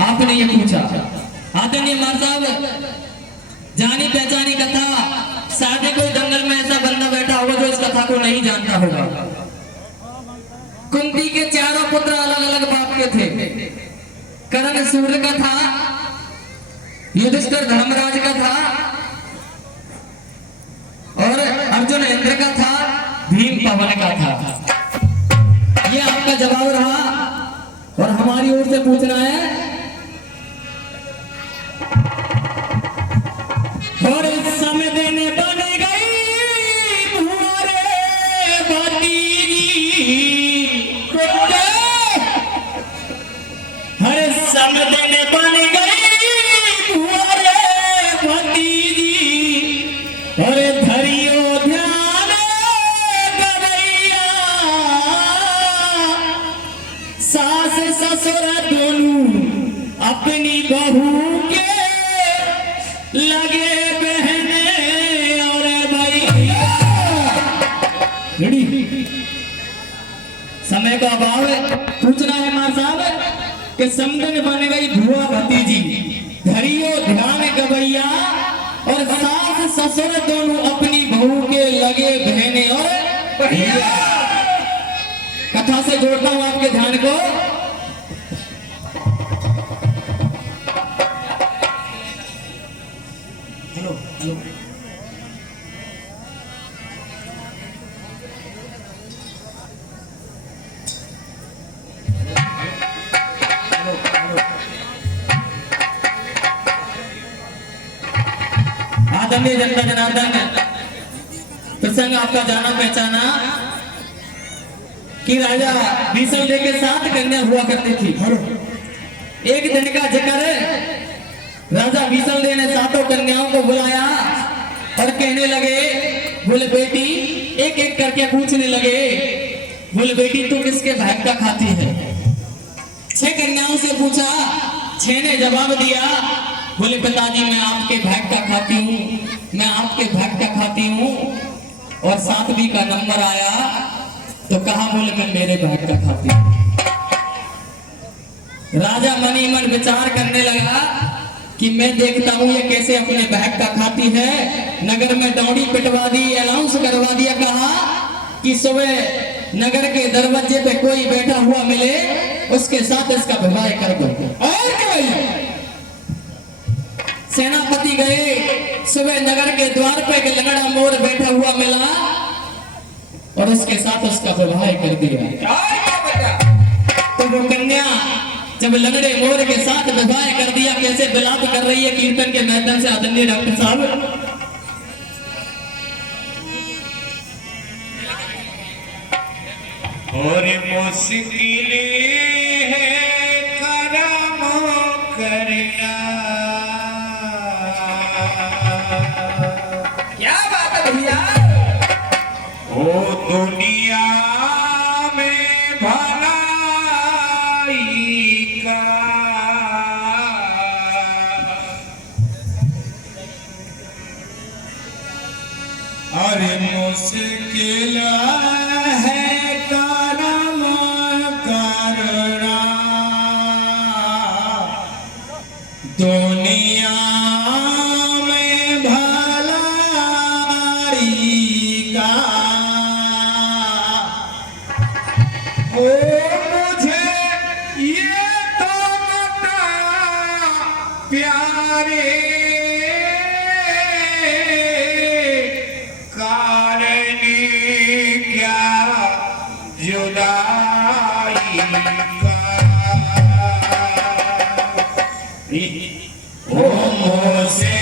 आपने ये पूछा। आदरणीय मार साहब, जानी पहचानी कथा, शायद कोई जंगल में ऐसा बंदा बैठा होगा जो इस कथा को नहीं जानता होगा। कुंती के चारों पुत्र अलग अलग बाप के थे। कर्ण सूर्य का था, युधिष्ठिर धर्मराज का था, और अर्जुन इंद्र का था, भीम पवन का था। ये आपका जवाब रहा और हमारी ओर से पूछना है, और समय देने बन गई तुम्हारे भतीजी, हर समय देने बन गई तुम्हारे भतीजी, और धरियो ध्यान करैया, सास ससुर दोनों अपनी बहू के लगे बहने और भैया। समय का अभाव है, पूछना है मां साहब कि समदन बन गई धुआ भतीजी, धरियो ध्यान गवैया, और सास ससुर दोनों अपनी बहू के लगे बहने और भैया। कथा से जोड़ता हूं आपके ध्यान को। आदरणीय जनता जनार्दन, प्रसंग आपका जाना पहचाना कि राजा भीषण के 7 कन्या हुआ करती थी। एक दिन का जिक्र, राजा भीषण ने 7 कन्याओं को बुलाया और कहने लगे, बोले बेटी, एक एक करके पूछने लगे, बोले बेटी तू किसके भाग का खाती है? 6 कन्याओं से पूछा, 6 ने जवाब दिया, बोले पिताजी मैं आपके भाग का खाती हूँ, मैं आपके भाग का खाती हूँ। और 7वीं का नंबर आया तो कहा, बोले मैं मेरे भाग का खाती हूँ। राजा मनी मन विचार करने लगा कि मैं देखता हूँ ये कैसे अपने भाग का खाती है। नगर में दौड़ी पिटवा दी, अनाउंस करवा दिया, कहा कि सुबह नगर के दरवाजे पे कोई बैठा हुआ मिले उसके साथ इसका विवाह कर दो। और क्या, सेनापति गए, सुबह नगर के द्वार पे एक लंगड़ा मोर बैठा हुआ मिला और उसके साथ उसका विवाह कर दिया। तो वो कन्या जब लंगड़े मोर के साथ विवाह कर दिया, कैसे विलाप कर रही है कीर्तन के मैदान से आदरणीय डॉक्टर साहब। और मुश्किल है करम करना, क्या बात है भैया। ओ दुनिया में भलाई का, अरे मुश्किल है करम करना, दुनिया में भलाई का। ओ मुझे ये तो बता प्यारे, कारण क्या जुदाई का। ओ मुझसे